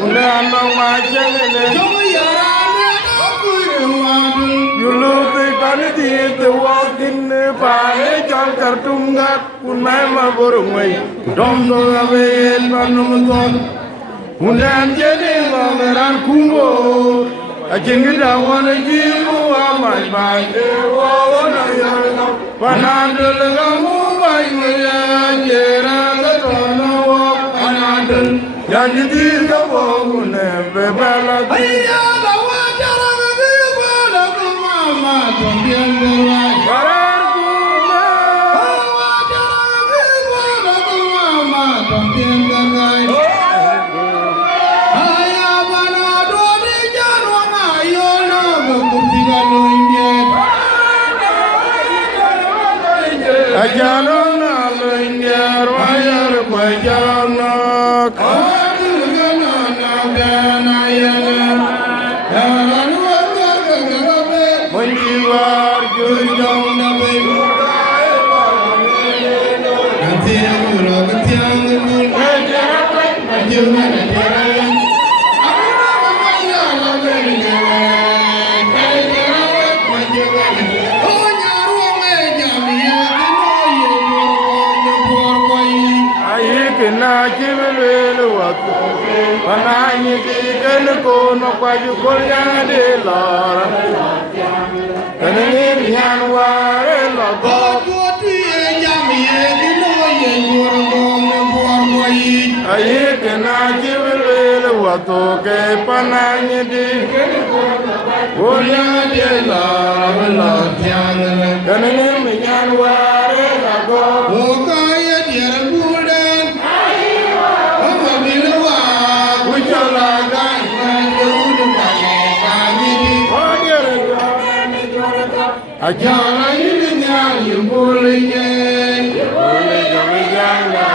Una no machangene. You look the vanity the walk in the valley, John Cartunga, Unama Borumway. Don't go away, Panamaton. Undan Jenny, Mameran Kumbo. I can get out one of you, my mind. Panandalamu, my Jera, the Tono, Panandal, Yanji, the woman, Bella. Ajalona loinyer wayar pajalona kadulgana nagana yana yaranwagagabe monjiwar jurjong na bebu kantiang ro kantiang ngul ajuna na jibelu watu panani digen kono kwaju kolya de lara kanani nyan ware lo go tu ye jamie dino ye gorgo me borgoi aye na jibelu watu ke panani digen kolya de lara la tyang kanani nyan ware lo go ka ye dier Ajana ilinya yubuliye yubulijanga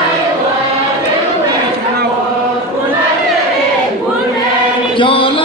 Jana